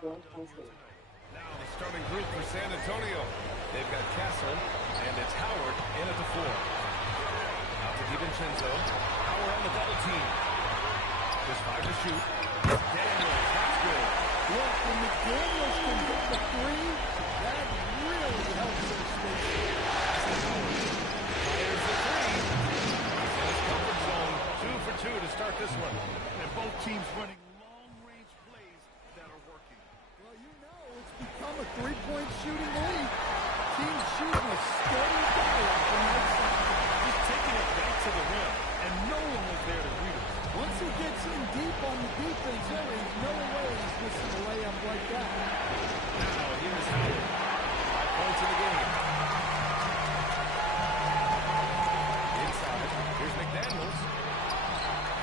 Now the starting group for San Antonio. They've got Castle, and it's Howard in at the 4. Out to DiVincenzo. Howard on the double team. Just 5 to shoot. Daniels, that's good. Look, when McDaniels can get the 3, that really helps their space. Fires the 3. He's in his comfort zone. 2 for 2 to start this one. And both teams running long-range plays that are working. Well, you know, it's become a 3-point shooting league. Teams shooting a steady dial from outside. Just taking it right to the rim, and no one was there to greet him. Once he gets in deep on the defense, there is no way he's missing a layup like that. Now, here's Howard. 5 points in the game. Inside, here's McDaniels.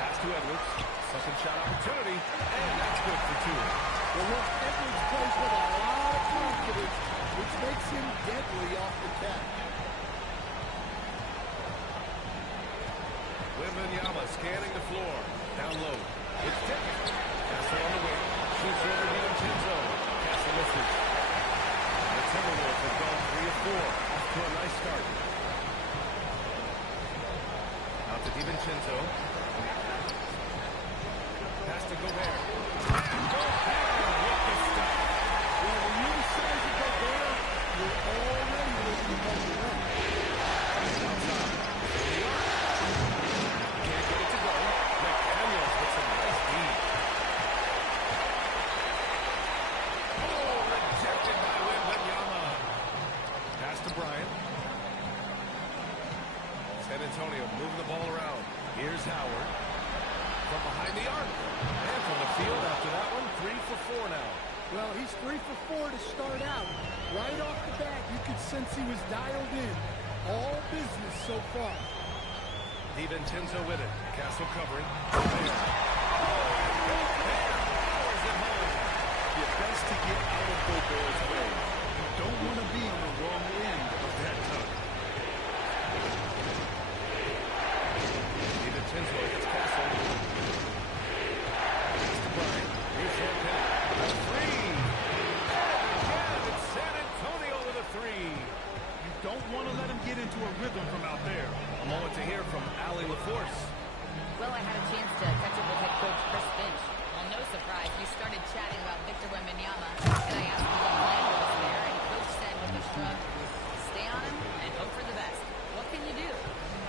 Pass to Edwards. Second shot opportunity, and that's good for 2. Well, look, Edwards plays with a lot of confidence, which makes him deadly off the catch. Wembanyama scanning the floor. Down low. It's tipped. Castle on the wing. Shoots over DiVincenzo. Castle misses. The Timberwolves have gone 3 of 4. Off to a nice start. Out to DiVincenzo. Pass to Gobert. And Gobert with the stop. Well, when you're the size of Gobert, you're already looking above the rim. Outside. In the arc. Can't get it to go. McDaniels with some nice deed. Oh, rejected by Wembanyama. Pass to Bryant. San Antonio moving the ball around. Here's Howard. From behind the arc. And from the field after that one, 3 for 4 now. Well, he's 3 for 4 to start out. Right off the bat, you could sense he was dialed in. All business so far. DiVincenzo with it. Castle covering. There. Oh, and Gobert powers it home. You're best to get out of Gobert's way. You don't want to be on the wrong end of that tug. DiVincenzo against Castle. Pass to Bryant. Here's Champagne. A 3. And again, it's San Antonio with a 3. You don't want to let him get into a rhythm from out there. A moment to hear from Allie LaForce. Well, I had a chance to catch up with head coach Chris Finch. Well, no surprise, we started chatting about Victor Wembanyama, and I asked him what plan was there, and coach said with a shrug, stay on him and hope for the best. What can you do?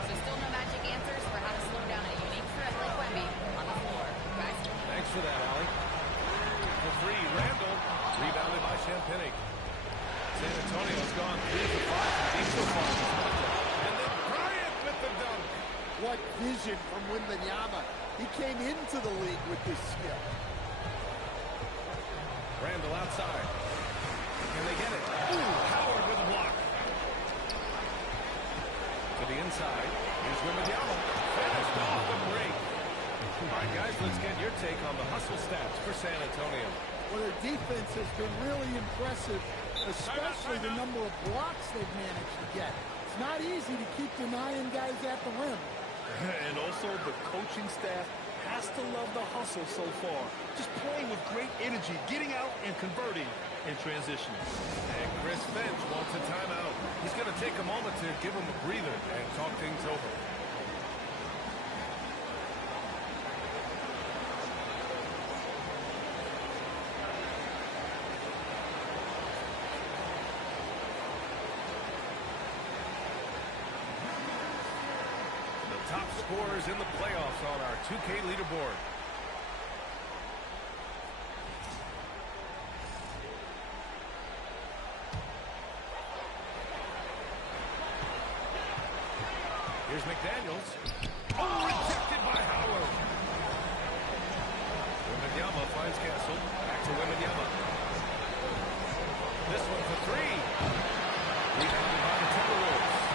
So still no magic answers for how to slow down a unique threat like Wemby on the floor. Guys? Thanks for that, Allie. For 3, Randall. Rebounded by Champagne. San Antonio's gone 3 for 5 from deep so far. And then Bryant with the dunk. What vision from Wembanyama. He came into the league with this skill. Randall outside. Can they get it? Ooh, Howard with a block. To the inside. Here's Wembanyama. Finished off the break. All right, guys, let's get your take on the hustle stats for San Antonio. Well, their defense has been really impressive, especially the number of blocks they've managed to get. It's not easy to keep denying guys at the rim. And also, the coaching staff has to love the hustle so far. Just playing with great energy, getting out and converting in transition. And Chris Finch wants a timeout. He's going to take a moment to give him a breather and talk things over. Top scorers in the playoffs on our 2K leaderboard. Here's McDaniels. Oh, rejected by Howard. Wembanyama finds Castle. Back to Wembanyama. This one for 3. Rebounded by the Timberwolves.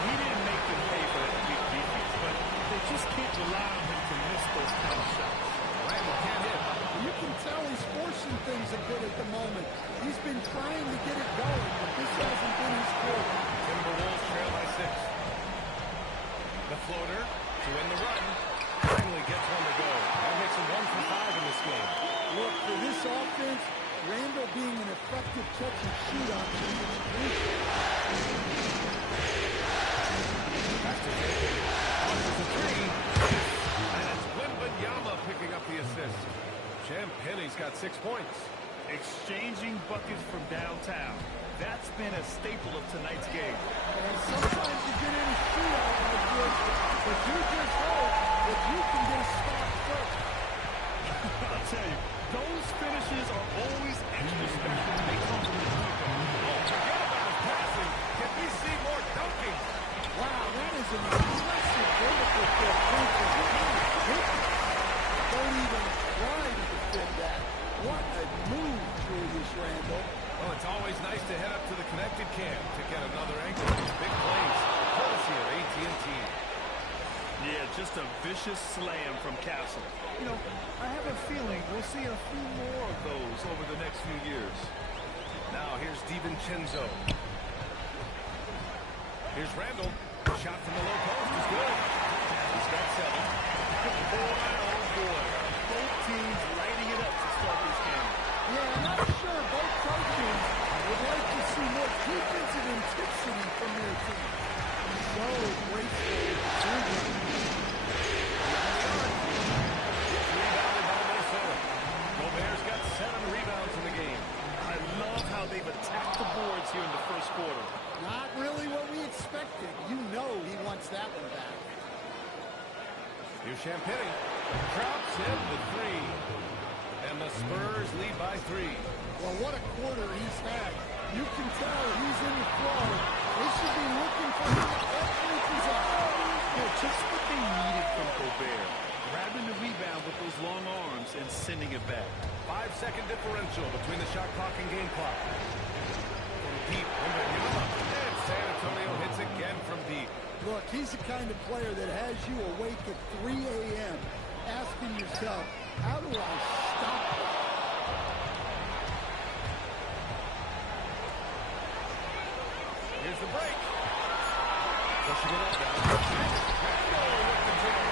He didn't make them pay for that big defense, but they just can't rely on him to miss those kind of shots. Randall can't hit. You can tell he's forcing things a bit at the moment. He's been trying to get it going, but this hasn't been his quarter. Timberwolves trail by 6. The floater to win the run. Finally gets one to go. That makes him 1 for 5 in this game. Look, for this offense, Randall being an effective catch-and-shoot option is crucial. Offers a three. And it's Wembanyama picking up the assist. Champagne's got 6 points. Exchanging buckets from downtown. That's been a staple of tonight's game. And sometimes you get in a shootout like this, but you just hope that you can get a stop first. I'll tell you, those finishes are always extra special when they come from the point guard. Oh, forget about his passing. Can we see more dunking? Wow, that is an impressive vertical flip. Don't even try to defend that. What a move, Julius Randle. Well, it's always nice to head up to the connected cam to get another angle of these big plays. Courtesy of AT&T. Yeah, just a vicious slam from Castle. You know, I have a feeling we'll see a few more of those over the next few years. Now here's DiVincenzo. Here's Randall. Shot from the low post is good. He's got 7. Boy, oh boy. Both teams lighting it up to start this game. Yeah, I'm not sure both coaches would like to see more defensive intensity from their team. So graceful. Rebounded by Minnesota. Gobert's got 7 rebounds in the game. I love how they've attacked the boards here in the first quarter. Not really what we expected. You know he wants that one back. Here's Champagny. Drops in the 3. And the Spurs lead by 3. Well, what a quarter he's had. You can tell he's in the flow. They should be looking for him every possession. Yeah, just what they needed from Gobert. Grabbing the rebound with those long arms and sending it back. 5-second differential between the shot clock and game clock. From deep, Wembanyama. And San Antonio hits again from deep. Look, he's the kind of player that has you awake at 3 a.m. asking yourself, how do I stop him? Here's the break. Pushing it up now. Randall with the jam.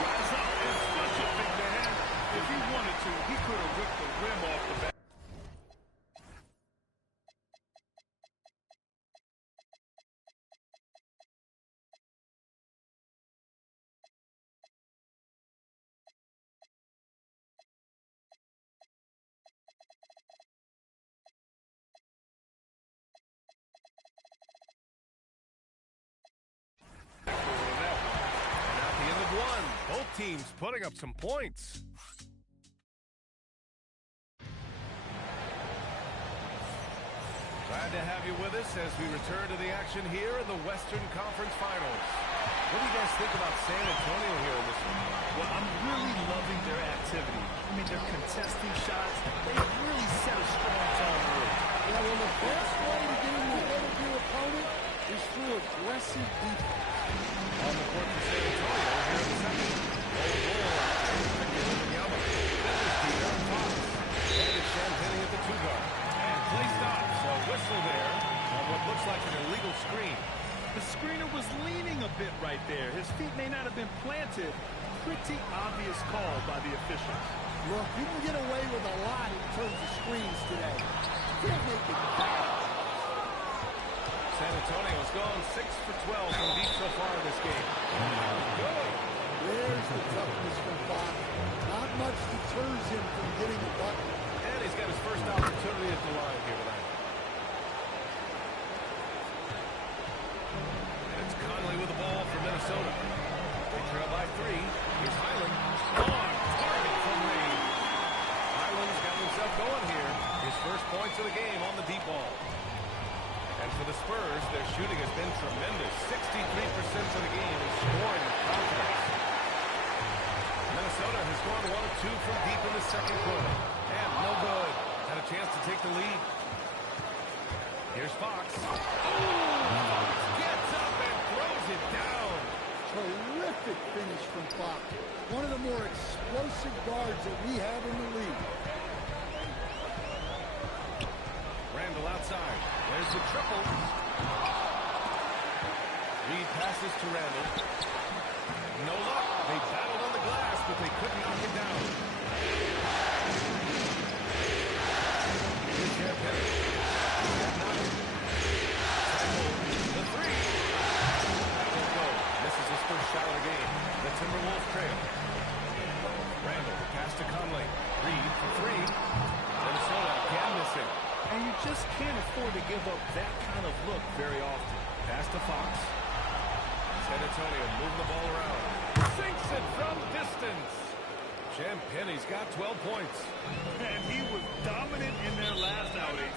Rise up and flush it, big man. If he wanted to, he could have ripped the rim off the back. At the end of 1, both teams putting up some points. Glad to have you with us as we return to the action here in the Western Conference Finals. What do you guys think about San Antonio here in this one? Well, I'm really loving their activity. I mean, they're contesting shots. They really set a strong tone early. Yeah, well, the best way to get in the head of your opponent is through aggressive defense. On the court for San Antonio here in the second. Roll out there. Wembanyama. Business deep on Fox. And it's Champagny at the 2-guard. And play stops. A whistle there on what looks like an illegal screen. The screener was leaning a bit right there. His feet may not have been planted. Pretty obvious call by the officials. Look, you can get away with a lot in terms of screens today. You can't make it bad. San Antonio's gone 6 for 12 from deep so far in this game. Good. There's the toughness from Fox. Not much deters him from getting a bucket. And he's got his first opportunity at the line here tonight. And it's Conley with the ball for Minnesota. They trail by 3. Here's Highland. On target from Reed. Highland's got himself going here. His first points of the game on the deep ball. And for the Spurs, their shooting has been tremendous. 63% of the game is scoring with confidence. Minnesota has gone 1 of 2 from deep in the second quarter. And no good. Had a chance to take the lead. Here's Fox. Fox gets up and throws it down. Terrific finish from Fox. One of the more explosive guards that we have in the league. Randall outside. There's the triple. Reed passes to Randall. No luck. They battled on the glass, but they couldn't knock it down. for three. Minnesota again missing. And you just can't afford to give up that kind of look very often. Pass to Fox. San Antonio moving the ball around. Sinks it from distance. Champagne's got 12 points. And he was dominant in their last outing.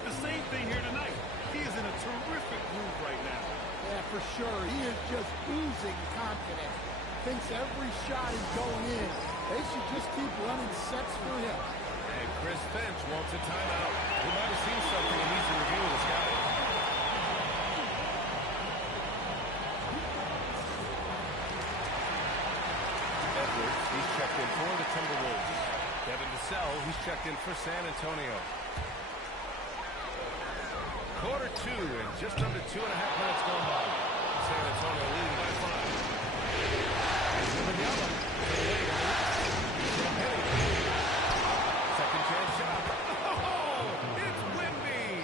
The same thing here tonight. He is in a terrific groove right now. Yeah, for sure. He is just oozing confidence. Thinks every shot is going in. They should just keep running sets for him. And Chris Finch wants a timeout. He might have seen something he needs to review with his guy. Edwards, he's checked in for the Timberwolves. Devin Vassell, he's checked in for San Antonio. Quarter two, and just under 2.5 minutes gone by. San Antonio leading by 5. Wembanyama, second chance shot. Oh, it's Wemby.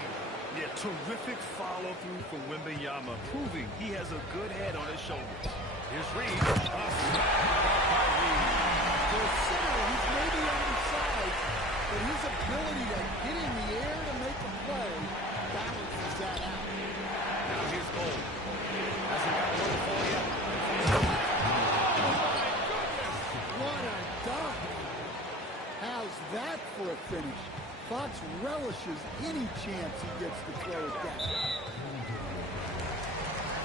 Yeah, terrific follow-through for Wembanyama, proving he has a good head on his shoulders. Here's Reed. By Reed. Considering he's maybe undersized, but his ability to get in the air to make a play balances that out. Now here's Gold. Hasn't got one to fall yet. Oh, my goodness. What a dunk. How's that for a finish? Fox relishes any chance he gets to throw it down.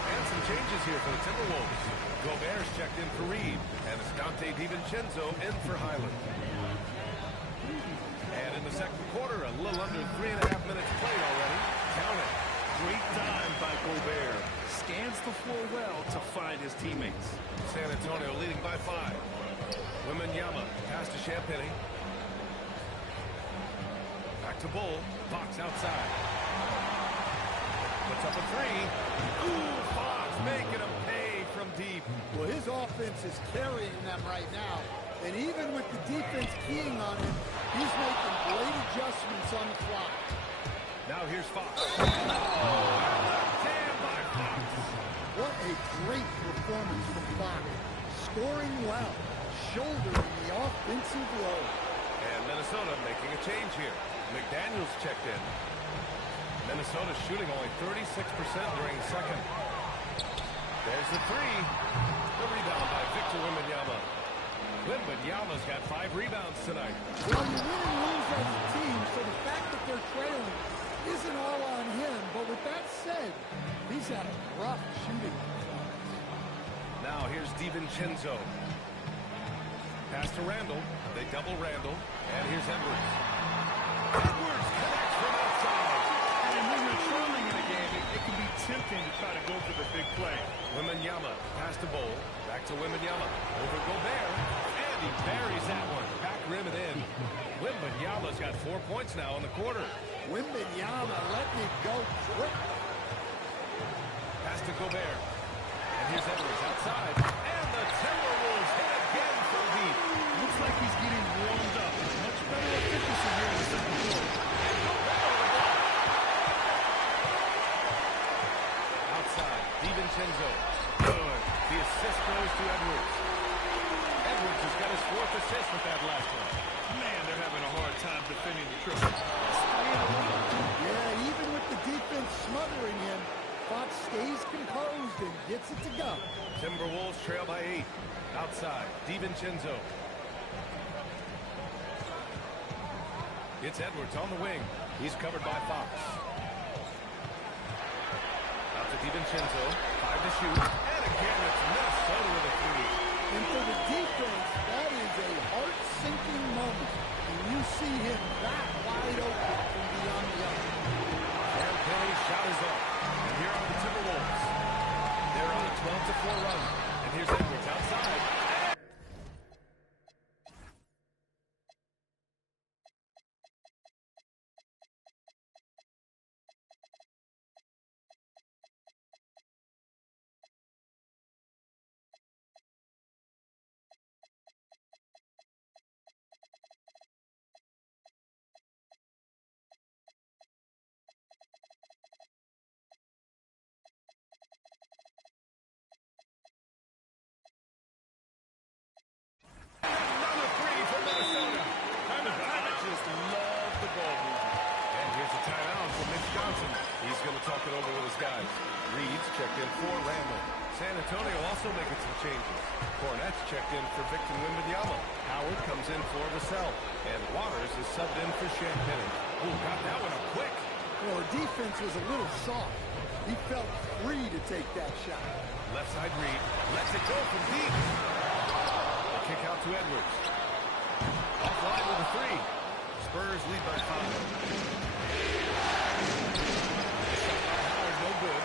And some changes here for the Timberwolves. Gobert's checked in for Reed. And it's Dante DiVincenzo in for Highland. And in the second quarter, a little under 3.5 minutes played already. Count it. Great time by Gobert. Scans the floor well to find his teammates. San Antonio leading by 5. Wembanyama pass to Champagnie. Back to Bull. Fox outside. Puts up a three. Ooh, Fox making him pay from deep. Well, his offense is carrying them right now. And even with the defense keying on him, he's making great adjustments on the fly. Now here's Fox. Oh, and the jam by Fox. What a great performance from Fox. Scoring well, shouldering the offensive load. And Minnesota making a change here. McDaniels checked in. Minnesota shooting only 36% during the second. There's the three. The rebound by Victor Wembanyama. Wembanyama's got 5 rebounds tonight. Well, you win and lose as a team, so the fact that they're trailing isn't all on him. But with that said, he's had a rough shooting performance. Now here's DiVincenzo. Pass to Randall. They double Randall. And here's Edwards. Edwards connects from outside. And when you're trailing in a game, it can be tempting to try to go for the big play. Wembanyama pass to Bowl. Back to Wembanyama. Over Gobert. And he buries that one. Back rim it in. Wembanyama's got 4 points now in the quarter. Wembanyama letting it go quick. Pass to Gobert. And here's Edwards outside. And the Timberwolves hit again from deep. Looks like he's getting warmed up. Much better efficiency here in the second quarter. And Gobert with the block. Outside. DiVincenzo. Good. The assist goes to Edwards. Edwards has got his 4th assist with that last one. Man, they're having a hard time defending the triple. Yeah, even with the defense smothering him, Fox stays composed and gets it to go. Timberwolves trail by 8. Outside. DiVincenzo. It's Edwards on the wing. He's covered by Fox. Out to DiVincenzo. 5 to shoot. And again, it's Minnesota with a 3. And for the defense, that is a heart-sinking moment. And you see him that wide open from beyond the arc. Champagne's shot is up. And here are the Timberwolves. They're on a 12-4 run. And here's Edwards outside. checked in for Randall. San Antonio also making some changes. Cornette's checked in for Victor Wembanyama. Howard comes in for Vassell. And Waters is subbed in for Champagne. Ooh, got that one up quick. Well, the defense was a little soft. He felt free to take that shot. Left side read. Lets it go from deep. A kick out to Edwards. Offline with a three. Spurs lead by 5. Howard, no good.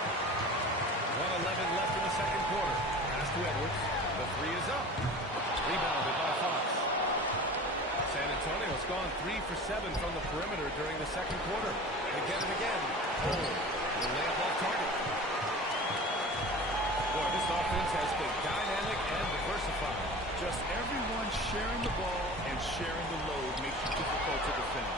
1:11 left in the second quarter. Pass to Edwards. The three is up. Rebounded by Fox. San Antonio's gone 3 for 7 from the perimeter during the second quarter. Again and again. Oh, the layup off target. Boy, this offense has been dynamic and diversified. Just everyone sharing the ball and sharing the load makes it difficult to defend.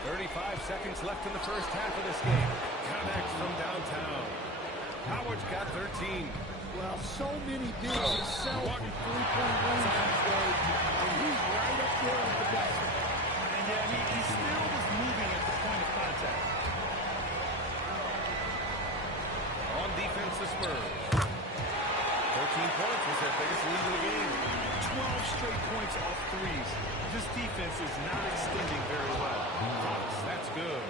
35 seconds left in the first half of this game. Connects from downtown. Howard's got 13. Well, so many bigs excel from three-point range these days, and he's right up there with the best. And yeah, he still was moving at the point of contact. On defense, the Spurs. 13 points was their biggest lead in the game. 12 straight points off threes. This defense is not extending very well. Fox, that's good.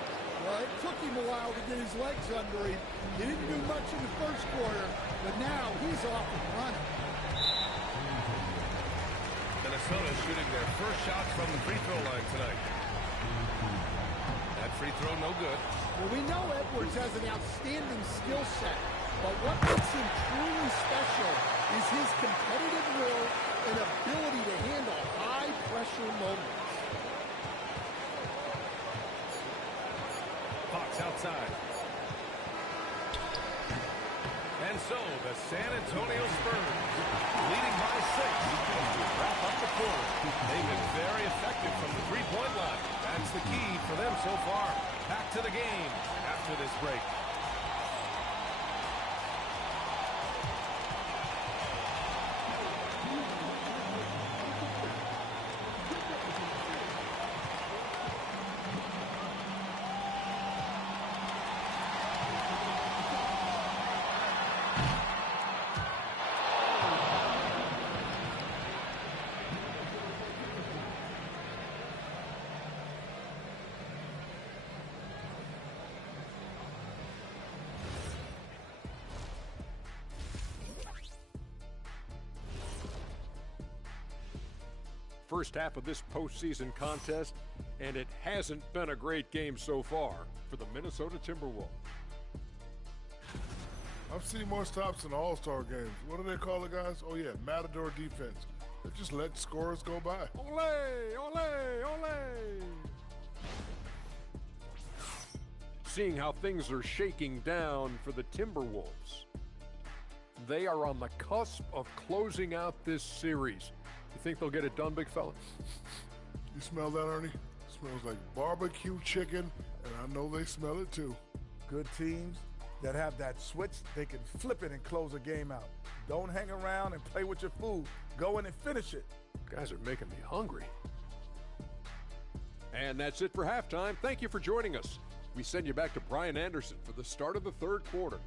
Well, it took him a while to get his legs under him. He didn't do much in the first quarter, but now he's off and running. Minnesota shooting their first shots from the free throw line tonight. That free throw no good. Well, we know Edwards has an outstanding skill set, but what makes him truly special is his competitive will and ability to handle high-pressure moments. Fox outside. And so the San Antonio Spurs leading by 6 as we wrap up the quarter. They've been very effective from the three-point line. That's the key for them so far. Back to the game after this break. First half of this postseason contest, and it hasn't been a great game so far for the Minnesota Timberwolves. I've seen more stops in All-Star games. What do they call it, guys? Oh, yeah, Matador defense. They just let scores go by. Ole, ole, ole! Seeing how things are shaking down for the Timberwolves. They are on the cusp of closing out this series. You think they'll get it done, big fella? You smell that, Ernie? Smells like barbecue chicken, and I know they smell it too. Good teams that have that switch, they can flip it and close a game out. Don't hang around and play with your food. Go in and finish it. Guys are making me hungry. And that's it for halftime. Thank you for joining us. We send you back to Brian Anderson for the start of the third quarter.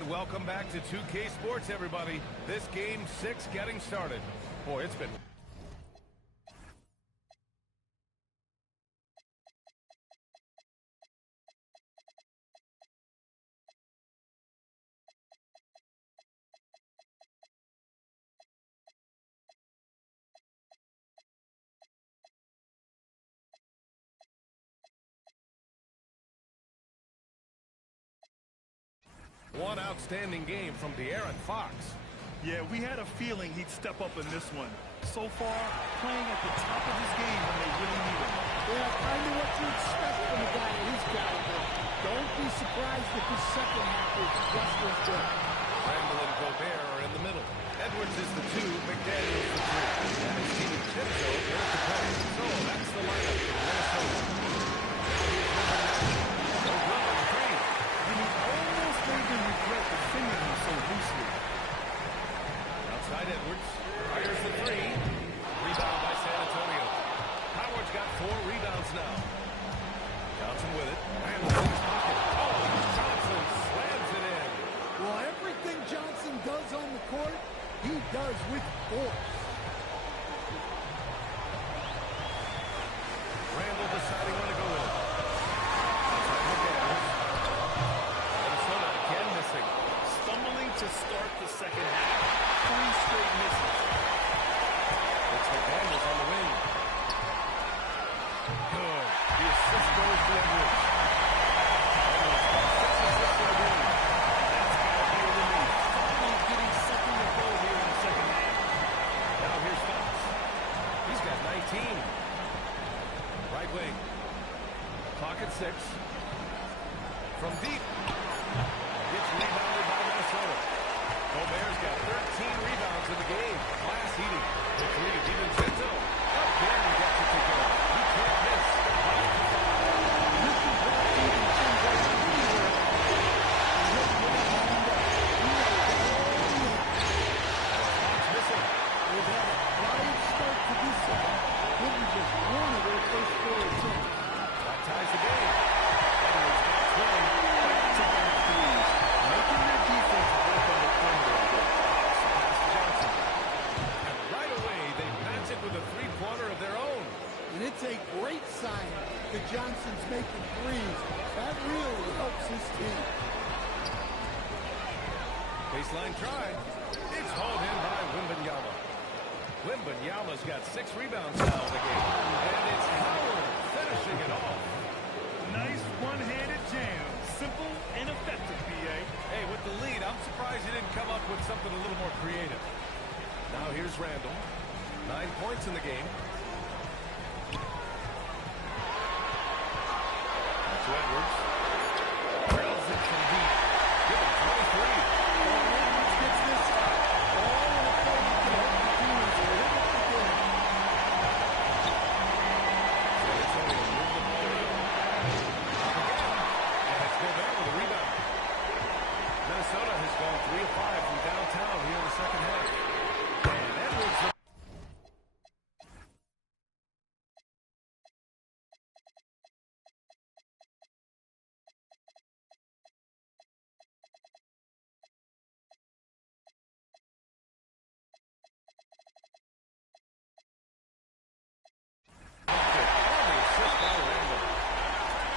And welcome back to 2K Sports, everybody. This Game 6 getting started. Boy, it's been... One outstanding game from De'Aaron Fox. Yeah, we had a feeling he'd step up in this one. So far, playing at the top of his game when they really need him. Yeah, kind of what you expect from a guy of his caliber. Don't be surprised if his second half is just as good. Randall and Gobert are in the middle. Edwards is the 2, McDaniels the 3. And it's DiVincenzo here at the point. So that's the lineup for Minnesota. No glove on the 3. And he almost made them regret defending him so loosely. Outside Edwards. Fires the 3. Rebound by San Antonio. Howard's got 4 rebounds now. Johnson with it. Randall in his pocket. Oh, Johnson slams it in. Well, everything Johnson does on the court, he does with force. Randall deciding when to go in. Outside McDaniels. Minnesota again missing. Stumbling to start the second half. 3 straight misses. It's McDaniels on the wing. Good. The assist goes to Edwards. Edwards got 6 assists in the game. That's got to be a relief. Finally getting something to go here in the second half. Now here's Fox. He's got 19. Right wing. Clock at 6. From deep. Gets rebounded by Minnesota. Gobert's got 13 rebounds in the game. Glass eating. The 3 to DiVincenzo. Again, he gets it to go. He can't miss. 5 to 5. You can drop DiVincenzo anywhere. Look what happened. Fox missing. They've had a quiet start to this one. Hitting just one of their first 4 attempts. That ties the game. Edwards got 20. Back-to-back threes. Making their defense work on the perimeter a bit. Pass to Johnson. And right away, they match it with a three-pointer of their own. And it's a great sign that Johnson's making threes. That really helps his team. Baseline try. It's hauled in by Wembanyama. Wembanyama's got 6 rebounds now in the game. And it's Howard finishing it off. Nice one-handed jam. Simple and effective, B.A. Hey, with the lead, I'm surprised he didn't come up with something a little more creative. Now here's Randall. 9 points in the game. To Edwards. Drills it from deep. Give him 23. Well, Edwards gets this all in a play to help the team as they hit it again. San Antonio moved the ball in. Again. And it's Gobert with a rebound. Minnesota has gone 3 of 5 from downtown here in the second half. And Edwards...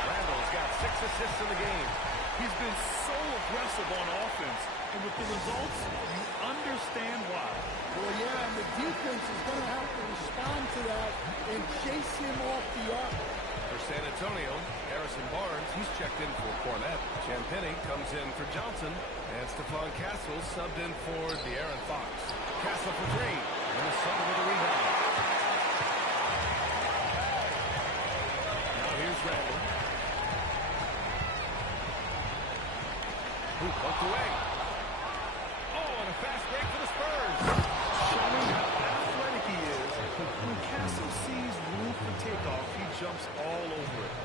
Randall's got 6 assists in the game. He's been so aggressive on offense, and with the results, you understand why. Well, yeah, and the defense is going to have to respond to that and chase him off the arc. For San Antonio, Harrison Barnes, he's checked in for Cornette. Champagny comes in for Johnson, and Stephon Castle subbed in for De'Aaron Fox. Castle for 3. Minnesota with a rebound. Now here's Randall. Who poked away. Oh, and a fast break for the Spurs. Showing how athletic he is. When Castle sees room for takeoff, he jumps all over it.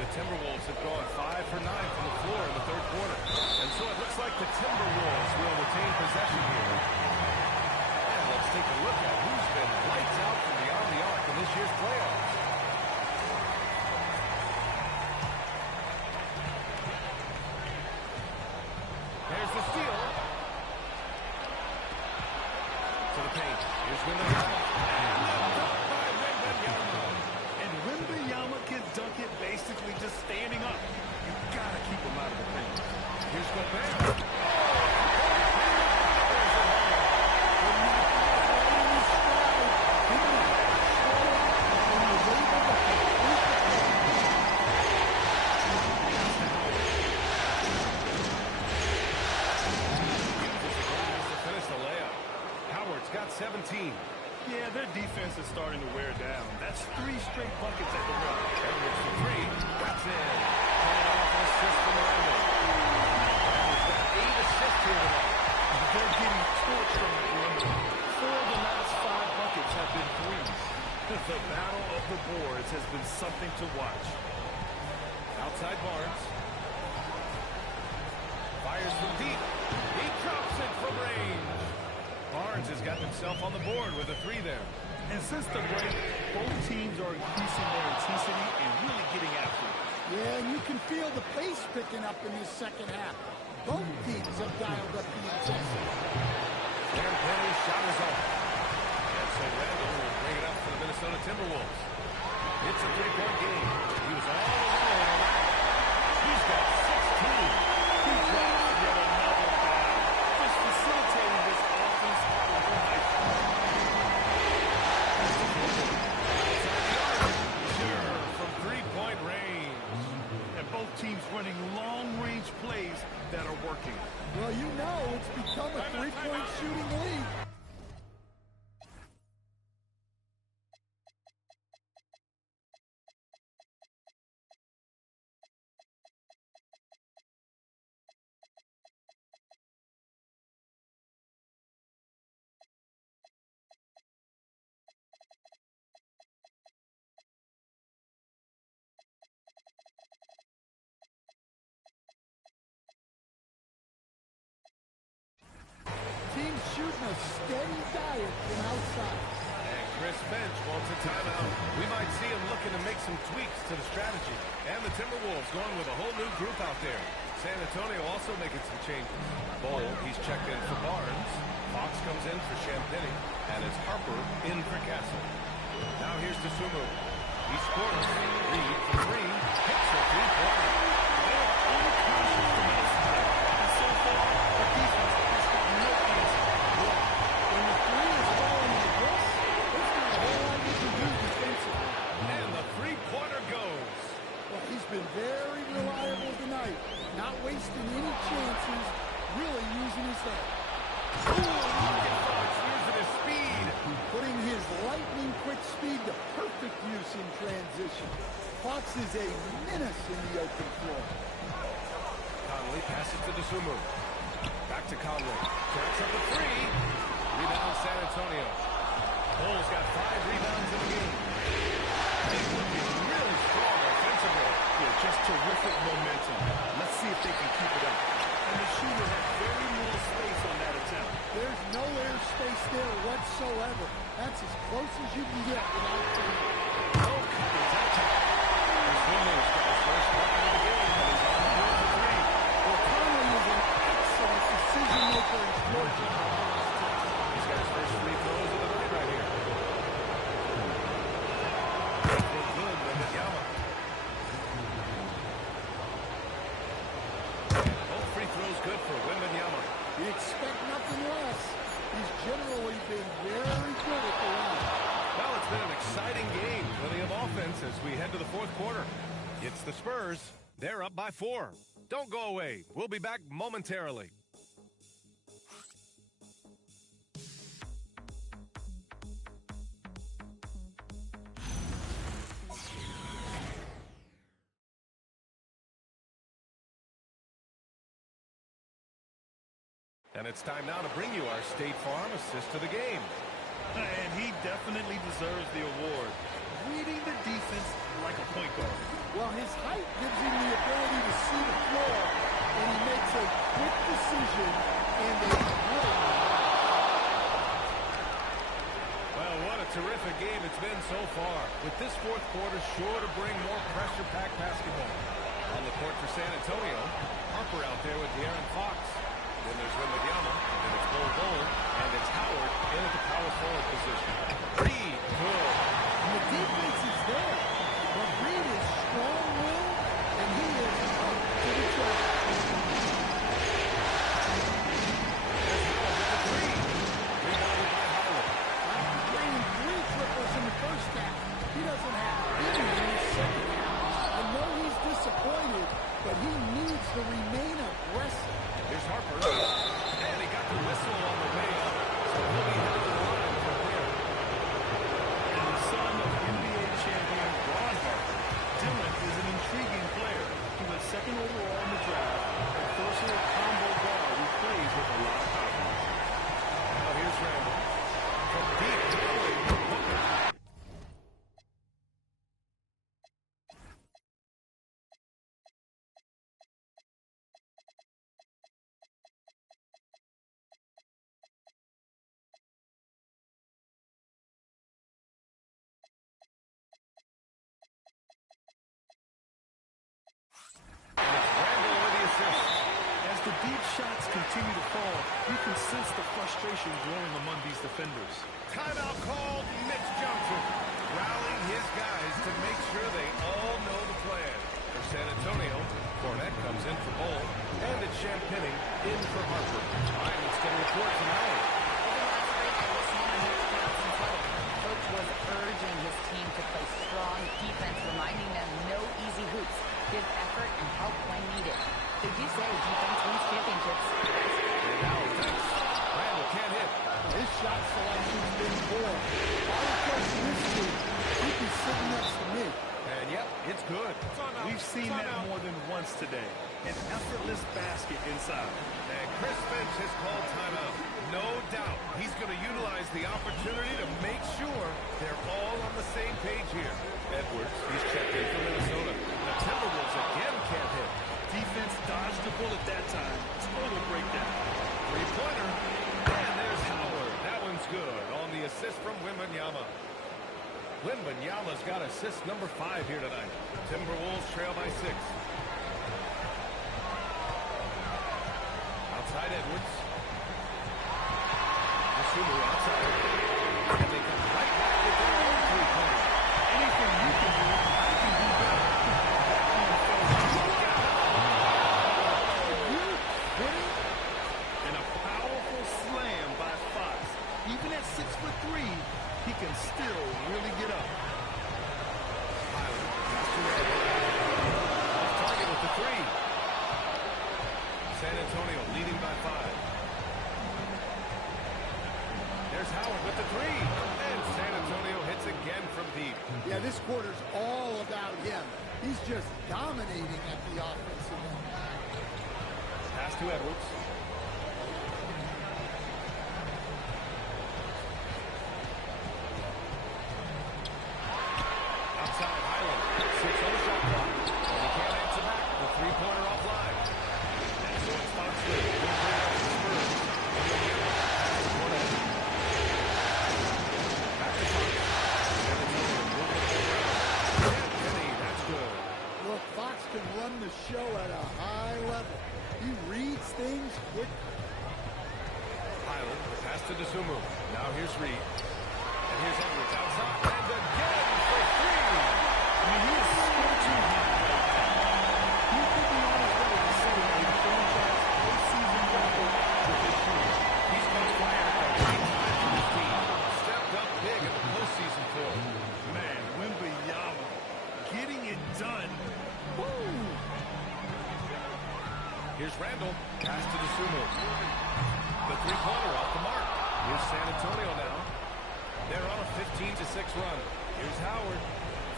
The Timberwolves have gone 5 for 9 from the floor in the third quarter. And so it looks like the Timberwolves will retain possession here. And let's take a look at who's been lights out from beyond the arc in this year's playoffs. team. Yeah, their defense is starting to wear down. That's 3 straight buckets at the rim. Edwards for 3. That's in. Coming off an assist from Randall. Randall's got 8 assists here tonight. They're getting torched from the perimeter. 4 of the last 5 buckets have been threes. The battle of the boards has been something to watch. Outside Barnes. Fires from deep. He drops it from range. Barnes has got himself on the board with a 3 there. And since the break, both teams are increasing their intensity and really getting after it. Yeah, and you can feel the pace picking up in this second half. Both teams have dialed up the intensity. Penny's shot is off. And so Randall will bring it up for the Minnesota Timberwolves. It's a 3-point game. He was all alone on that. He's got 16. He drops yet another ball. Just facilitating this offense for one night. Sure, from 3-point range. And both teams running long-range plays that are working. Well, you know it's become a 3-point shooting league. Teams shooting a steady diet from outside. And Chris Finch wants a timeout. We might see him looking to make some tweaks to the strategy. And the Timberwolves going with a whole new group out there. San Antonio also making some changes. Bol, he's checked in for Barnes. Fox comes in for Champagny. And it's Harper in for Castle. Now here's DeSumo. He scores. Reed for 3. Hits a 3-pointer. They are unconscious from outside. And so far, the defense has got no answer. When the 3 is falling like this, there's not a whole lot you can do defensively. And the 3-pointer goes. Well, he's been very reliable tonight. Not wasting any chances, really using his head. Ooh, look at Fox using his speed. Putting his lightning-quick speed to perfect use in transition. Fox is a menace in the open floor. Conley passes to DeSumo. Back to Conley. Jacks up a 3. Rebound San Antonio. Bull's got 5 rebounds in the game. He's looking really strong offensively. Yeah, just terrific momentum. Let's see if they can keep it up. And the shooter had very little space on that attempt. There's no air space there whatsoever. That's as close as you can get without thinking. Oh, it's out top. DeSumo's got his first bucket of the game, and he's on the board for 3. Well, Conley is an excellent decision-maker in Georgia. He's got his first free throws of the night right here. Good, Wembanyama. Both free throws good for Wembanyama. You expect nothing less. He's generally been very good at the line. Well, it's been an exciting game. Plenty of offense as we head to the 4th quarter. It's the Spurs. They're up by 4. Don't go away. We'll be back momentarily. And it's time now to bring you our State Farm assist to the game. And he definitely deserves the award. Reading the defense like a point guard. Well, his height gives him the ability to see the floor, and he makes a quick decision and a great. Well, what a terrific game it's been so far. With this 4th quarter sure to bring more pressure-packed basketball. On the court for San Antonio, Harper out there with De'Aaron Fox. Then there's Wembanyama, and it's Bol, and it's Howard in at the power forward position. Reed, good. And the defense is there, but Reed is strong-willed, and he is up to the challenge. There's Howard with the 3. Rebounded by Howard. After draining 3 triples in the first half, he doesn't have any in the second half. I know he's disappointed, but he needs to remain aggressive. Here's Harper. And he got the whistle on the way up. So he'll be headed to the line for shots continue to fall, you can sense the frustration growing among these defenders. Timeout called. Mitch Johnson rallying his guys to make sure they all know the plan. For San Antonio, Fournette comes in for Bull, and it's Champagnie in for Harper. All right, let's get a report from Howard. Coach was urging his team to play strong defense, reminding them no easy hoops, give effort, and help when needed. They do say defense wins championships. And now he thinks Randall can't hit. His shot selection's been poor. I would question this team. He'd be sitting next to me. And yep, it's good. We've seen that more than once today. An effortless basket inside. And Chris Finch has called timeout. No doubt he's going to utilize the opportunity to make sure they're all on the same page here. Edwards, he's checked in from Minnesota. The Timberwolves again can't hit. Defense dodged the bullet that time. Total breakdown. Three-pointer. And there's Howard. That one's good on the assist from Wembanyama. Wembanyama's got assist number 5 here tonight. Timberwolves trail by 6. Outside Edwards. Masumu outside. And they come right back with their own three-pointer. Anything you can do, I can do better. And a powerful slam by Fox. Even at 6'3", he can still really get up. Off target with the 3. San Antonio leading by 5. There's Howard with the 3. And San Antonio hits again from deep. Yeah, this quarter's all about him. He's just dominating at the offensive end. Pass to Edwards. Outside Highland. 6 on the shot clock. And he can't answer back. The three-pointer offline. And so it's Fox with the Spurs. Back to Fox. That's good. Look, Fox can run the show at a high level. He reads things quick. Highland, the pass to DeSumo. Now here's Reed. And here's Edwards outside. And again for 3. I mean, he is scorching him. He could be on his way to setting a franchise postseason record with his shooting. He's been fired for 3 times for his team. Stepped up big in the postseason for him. Man, Wembanyama getting it done. Woo! Here's Randall. Pass to DeSumo. The three-pointer off the mark. Here's San Antonio now. They're on a 15-6 run. Here's Howard.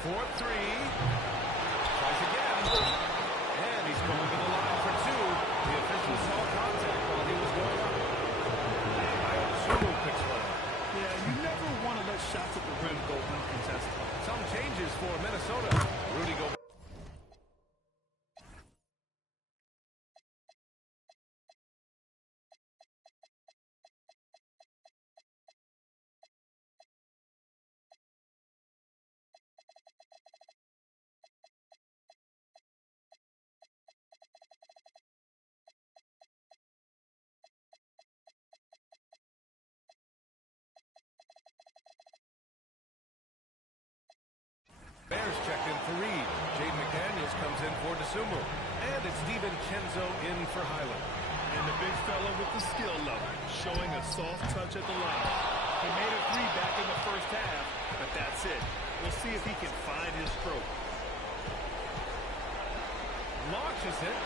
4-3. Tries again. And he's going to the line for 2. The official saw contact while he was going up. And DeSumo picks one. Yeah, you never want to let shots at the rim go uncontested. Some changes for Minnesota. Rudy Gobert. Bears checked in for Reed. Jaden McDaniels comes in for DeSumo. And it's DiVincenzo in for Highland. And the big fella with the skill level, showing a soft touch at the line. He made a 3 back in the first half, but that's it. We'll see if he can find his stroke. Launches it.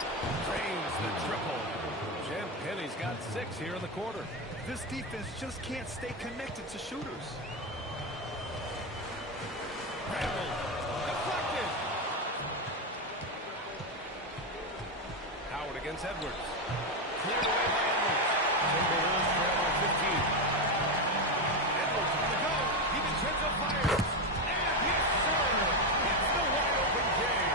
Drains the triple. Champagnie's got 6 here in the quarter. This defense just can't stay connected to shooters. Randall. Deflected. Howard against Edwards. Cleared away by Edwards. Timberwolves trail by 15. Edwards on the go. DiVincenzo fires. And yes, sir. It's the wide open game.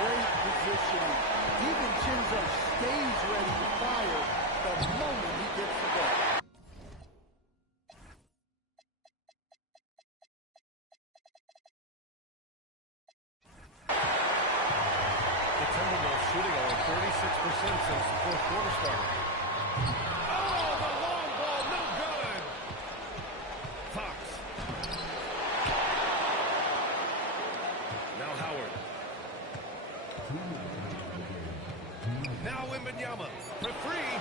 Great positioning. DiVincenzo stays ready to fire the moment he gets the ball. The Timberwolves shooting only 36% since the fourth quarter started. Oh, the long ball, no good. Fox. Now Howard. Now Wembanyama for three.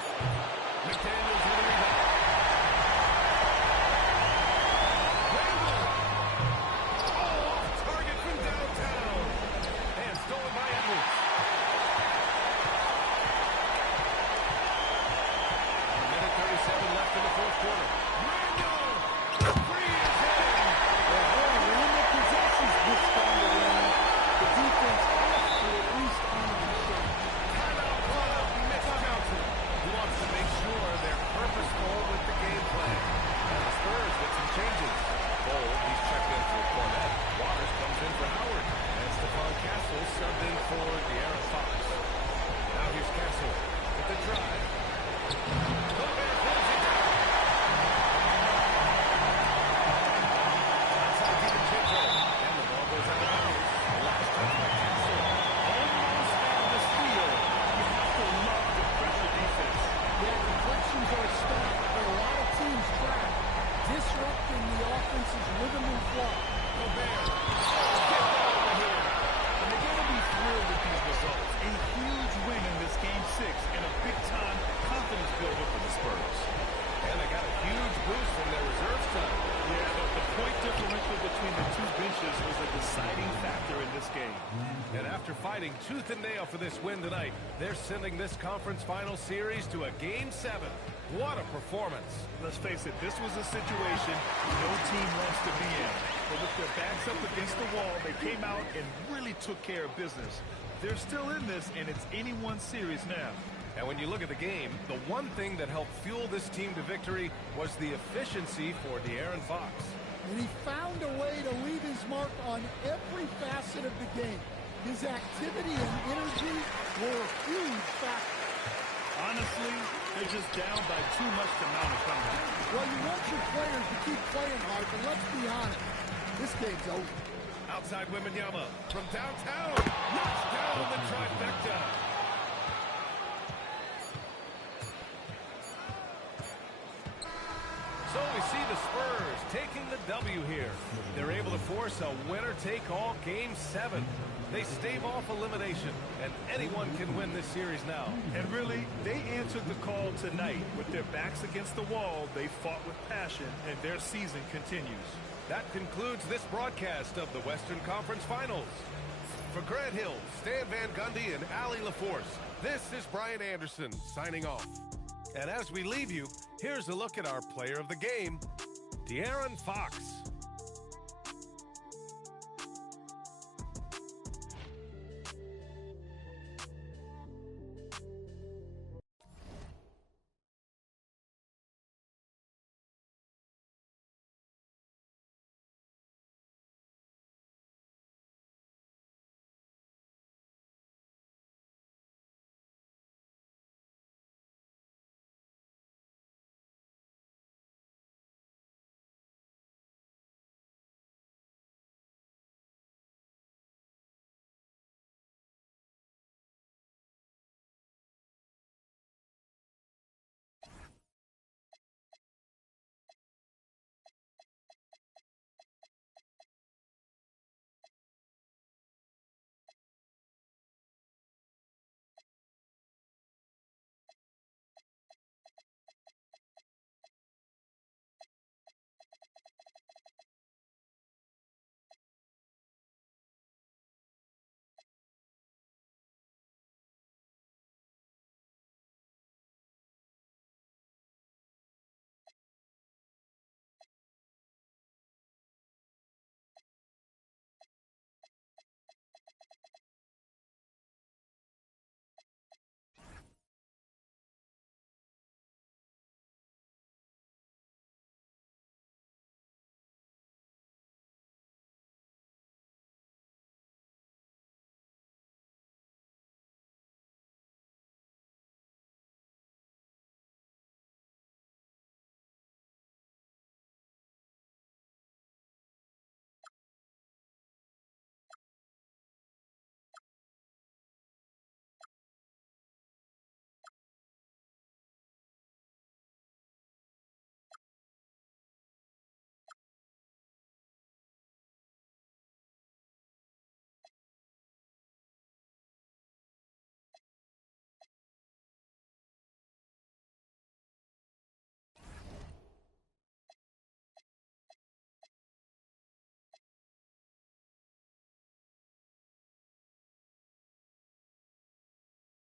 McDaniels with a rebound. Randall. Oh, off target from downtown. And stolen by Edwards. A minute 37 left in the fourth quarter. Randall. The three is in. When the possessions this time around, the defense has to at least honor the shot. Timeout call. Mitch Johnson, who wants to make sure they're purposeful with the game plan. And the Spurs with some changes. Bold, he's checked in for Cornette. Waters comes in for Howard. And Stephon Castle subbed in for De'Aaron Fox. Now here's Castle with the drive. Gobert pulls it down. Outside DiVincenzo. And the ball goes out of bounds. The last touch by Castle. Almost found the steal. You have to love the pressure defense. Yeah, deflections are a stat that a lot of teams track, disrupting the offense's rhythm and flow. Gobert. Get that over here. And they're going to be thrilled with these results. A huge win in this Game 6 and a big-time confidence builder for the Spurs. And they got a huge boost from their reserves tonight. Yeah, the point differential between the two benches was a deciding factor in this game. And after fighting tooth and nail for this win tonight, they're sending this conference final series to a Game 7. What a performance. Let's face it, this was a situation no team wants to be in. But with their backs up against the wall, they came out and really took care of business. They're still in this, and it's anyone's series now. And when you look at the game, the one thing that helped fuel this team to victory was the efficiency for De'Aaron Fox. And he found a way to leave his mark on every facet of the game. His activity and energy were a huge factor. Honestly, they're just down by too much to mount a comeback. Well, you want your players to keep playing hard, but let's be honest, this game's over. Outside Wembanyama from downtown. Knocks down the trifecta. So we see the Spurs taking the W here. They're able to force a winner-take-all Game 7. They stave off elimination, and anyone can win this series now. And really, they answered the call tonight. With their backs against the wall, they fought with passion, and their season continues. That concludes this broadcast of the Western Conference Finals. For Grant Hill, Stan Van Gundy, and Allie LaForce, this is Brian Anderson signing off. And as we leave you, here's a look at our player of the game, De'Aaron Fox.